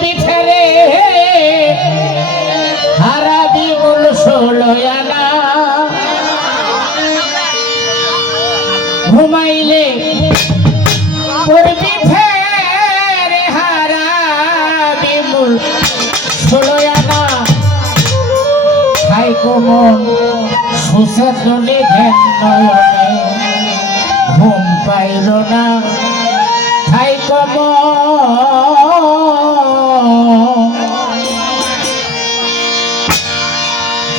বিছারে হারা বিমল ষোলয়ানা ঘুমাইলে পড়বি ফেরে হারা বিমল ষোলয়ানা খাই কোমল সুসেতনে ধ্যান নয়নে ঘুম পাইল না খাই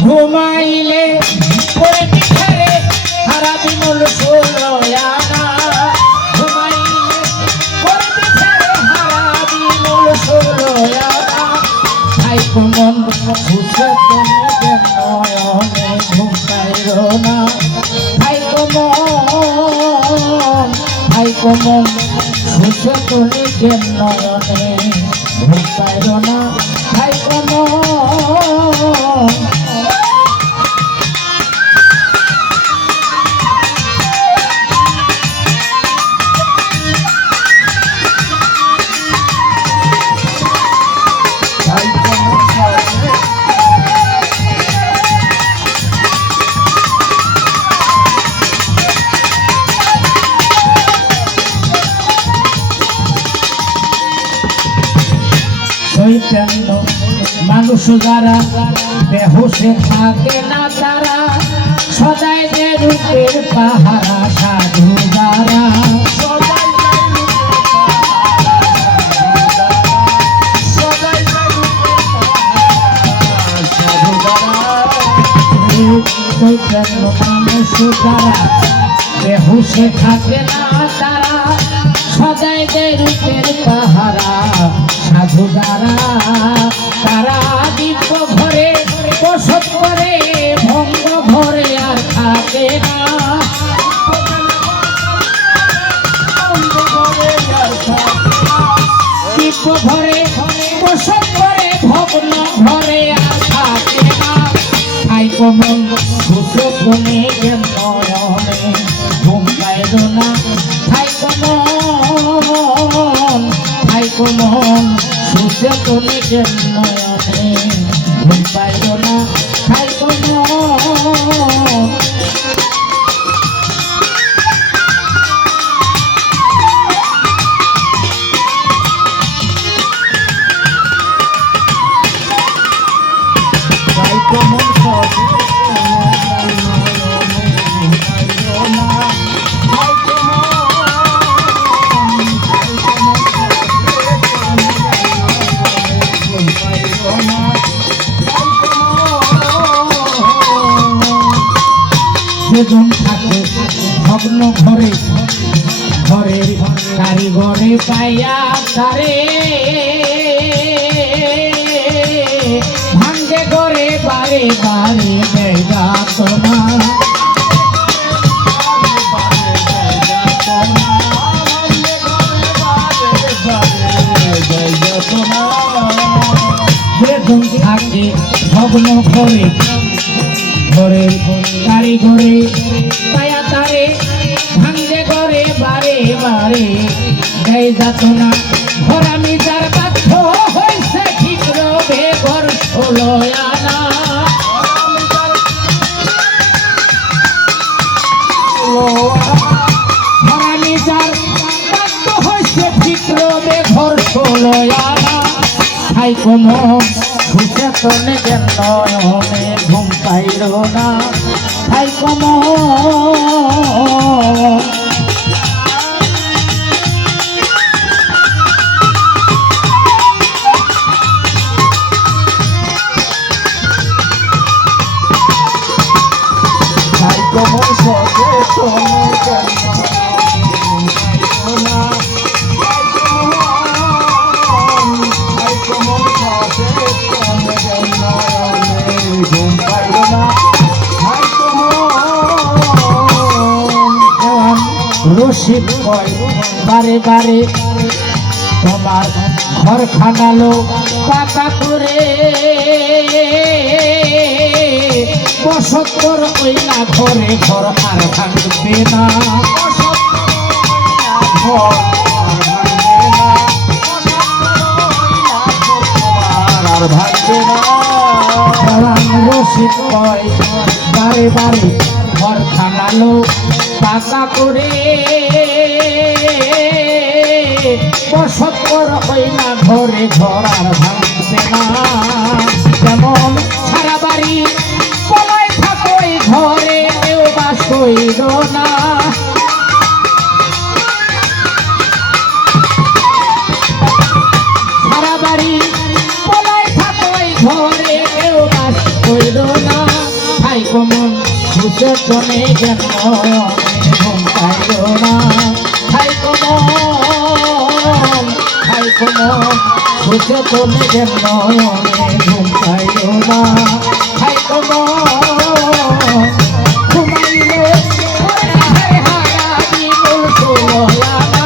ঘুমাইলে পড়বি ফেরে হারা বিমল ষোলয়ানা ঘুমাইলে পড়বি ফেরে হারা বিমল ষোলয়ানা খাই কোমল সুসেতনে ধ্যান নয়নে ঘুম পাইল না খাই কোমল সুসেতনে ধ্যান নয়নে ঘুম পাইল না খাই কোমল মানুষ যারা বেহুশে থাকে না তারা সদাই যে রূপের পাহারা সাধু যারা মানুষ যারা বেহুশে থাকে না তারা সদাই যে রূপের পাহারা সাধু যারা তারা দিব্য ঘরে বসত করে ভঙ্গ ঘরে আর থাকে না দিব্য ঘরে বসত করে ভগ্ন ঘরে আর থাকে না খাই কোমল সুসেতনে ধ্যান নয়নে ঘুম পাইল না খাই কোমল সুসেতনে ধ্যান নয়নে ঘুম পাইল না খাই কোমল যেজন থাকে ভগ্ন ঘরে ঘরের কারিগরে পাইয়া তারে ভাঙ্গে ঘরে বারে বারে দেয় যাতনা যেজন থাকে ভগ্ন ঘরে ঘরের কারিগরে পায়া তারে ভাঙ্গে ঘরে বারে বারে দেয় যাতনা ঘরামি যার বাধ্য হইছে ঠিক রবে ঘর ষোলয়ানা ঘরামি যার বাধ্য হইছে ঠিক রবে ঘর ষোলয়ানা খাই কোমল সুসেতনে ধ্যান নয়নে ঘুম পাইল না খাই কোমল রশিদ কয় বারে বারে তোমার ঘর খানালো পাকা করে বসত কর ওইলা ঘরে ঘর আর ভাঙবে না ঘর আর ভাঙবে না। জওয়ান রশিদ কয় বারে বারে ঘর খানালো পাকা করে বসতর হই না ঘরে ঘর আর ভাঙবে না। যেমন সারা বাড়ি পলাই থাকোই ঘরে কেউ বাস হইল না। সারা বাড়ি পলাই থাকোই ঘরে কেউ বাস হইল না। ভাই কমন বুঝে তনে যেন ঘুম পাইল না। ভাই কমন বুঝে তনে যেন ঘুম পাইল না। ভাই কমন ঘুমাইলে হারা জীবন ষোলো আনা।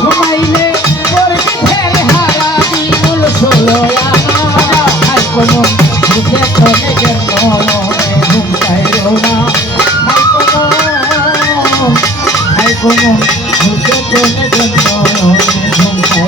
ঘুমাইলে করবি ফের হারা জীবন ষোলো আনা। ভাই কমন বুঝে তনে যেন ঘুম পাইল না। ভাই কমন বুঝে তনে যেন ঘুম পাইল